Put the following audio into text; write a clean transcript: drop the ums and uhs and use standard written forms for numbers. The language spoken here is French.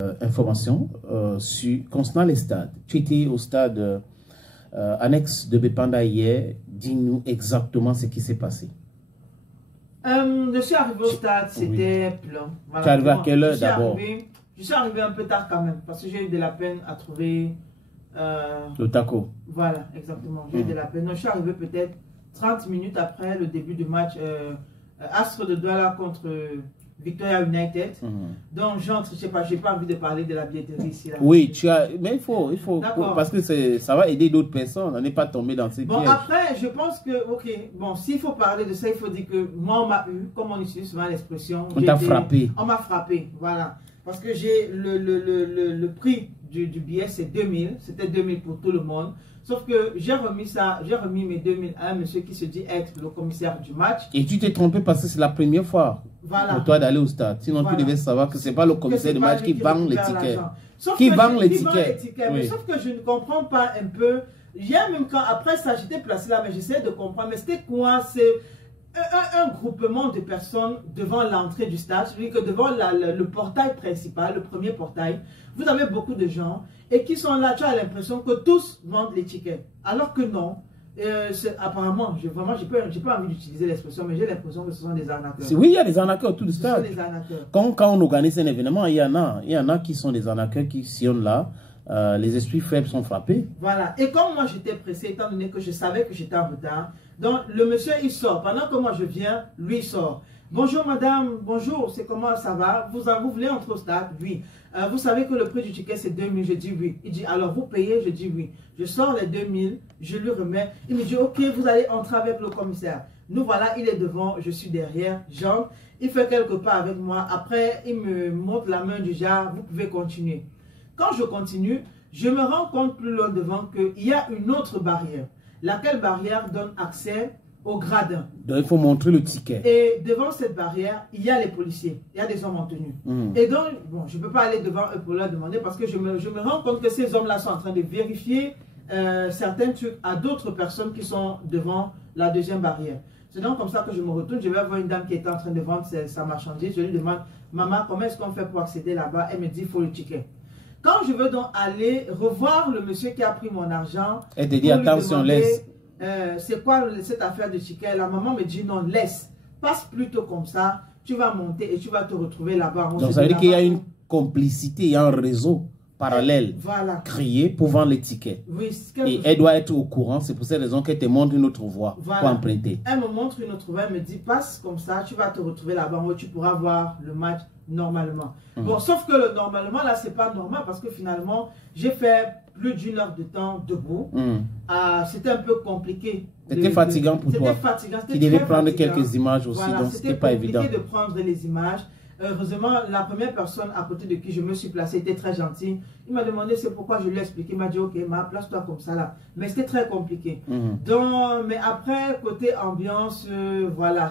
Information concernant les stades. Tu étais au stade annexe de Bepanda hier. Dis-nous exactement ce qui s'est passé. Je suis arrivé au stade, c'était plein. Voilà, tu es arrivé à quelle heure d'abord? Je suis arrivé un peu tard quand même, parce que j'ai eu de la peine à trouver... le taco. Voilà, exactement. J'ai eu de la peine. Donc, je suis arrivé peut-être 30 minutes après le début du match Astre de Douala contre Victoria United. Donc, j'entre, je sais pas, j'ai pas envie de parler de la billetterie ici. Là. Oui, mais il faut parce que ça va aider d'autres personnes. On n'est pas tombé dans ces pièges. Bon, après, je pense que, ok, bon, s'il faut parler de ça, il faut dire que moi, on m'a eu, comme on utilise souvent l'expression. On t'a frappé. On m'a frappé, voilà. Parce que j'ai le prix du billet, c'est 2000. C'était 2000 pour tout le monde. Sauf que j'ai remis mes 2000 à un monsieur qui se dit être le commissaire du match. Et tu t'es trompé parce que c'est la première fois pour toi d'aller au stade. Sinon, tu devais savoir que ce n'est pas le commissaire du match qui vend les tickets. Qui vend les tickets. Mais sauf que je ne comprends pas un peu. Hier, même quand après ça, j'étais placé là, mais j'essayais de comprendre. Mais c'était quoi? C'est un groupement de personnes devant l'entrée du stade, c'est-à-dire que devant le portail principal, le premier portail, vous avez beaucoup de gens et qui sont là, tu as l'impression que tous vendent les tickets. Alors que non, apparemment, j'ai pas envie d'utiliser l'expression, mais j'ai l'impression que ce sont des arnaqueurs. Oui, il y a des arnaqueurs autour du stade. Ce sont des arnaqueurs. Quand on organise un événement, il y en a qui sont des arnaqueurs qui sillonnent là. Les esprits faibles sont frappés. Voilà. Et comme moi j'étais pressé, étant donné que je savais que j'étais en retard, donc le monsieur il sort. Pendant que moi je viens, lui il sort. Bonjour madame, bonjour, c'est comment ça va? Vous voulez entrer au stade? Oui. Vous savez que le prix du ticket c'est 2000? Je dis oui. Il dit alors vous payez? Je dis oui. Je sors les 2000, je lui remets. Il me dit ok, vous allez entrer avec le commissaire. Nous voilà, il est devant, je suis derrière. Jean, il fait quelques pas avec moi. Après, il me montre la main du genre, vous pouvez continuer. Quand je continue, je me rends compte plus loin devant qu'il y a une autre barrière. Laquelle barrière donne accès au gradin. Donc il faut montrer le ticket. Et devant cette barrière, il y a les policiers. Il y a des hommes en tenue. Et donc, bon, je ne peux pas aller devant eux pour leur demander parce que je me rends compte que ces hommes-là sont en train de vérifier certains trucs à d'autres personnes qui sont devant la deuxième barrière. C'est donc comme ça que je me retourne. Je vais voir une dame qui était en train de vendre sa marchandise. Je lui demande, maman, comment est-ce qu'on fait pour accéder là-bas? Elle me dit, il faut le ticket. Quand je veux donc aller revoir le monsieur qui a pris mon argent, elle te dit attention, laisse. C'est quoi cette affaire de ticket? La maman me dit non, laisse. Passe plutôt comme ça, tu vas monter et tu vas te retrouver là-bas. Donc ça veut dire qu'il y a une complicité, il y a un réseau parallèle créé pour vendre les tickets. Oui, et elle doit être au courant, c'est pour cette raison qu'elle te montre une autre voie pour emprunter. Elle me montre une autre voie, elle me dit passe comme ça, tu vas te retrouver là-bas où tu pourras voir le match normalement. Bon, sauf que le normalement, là, c'est pas normal parce que finalement, j'ai fait plus d'une heure de temps debout. C'était un peu compliqué. C'était fatigant pour toi. C'était fatigant. Tu devais prendre quelques images aussi, donc c'était pas évident. C'était compliqué de prendre les images. Heureusement, la première personne à côté de qui je me suis placé était très gentille. Il m'a demandé c'est pourquoi je lui ai expliqué. Il m'a dit ok, place-toi comme ça là. Mais c'était très compliqué. Donc, mais après, côté ambiance, voilà.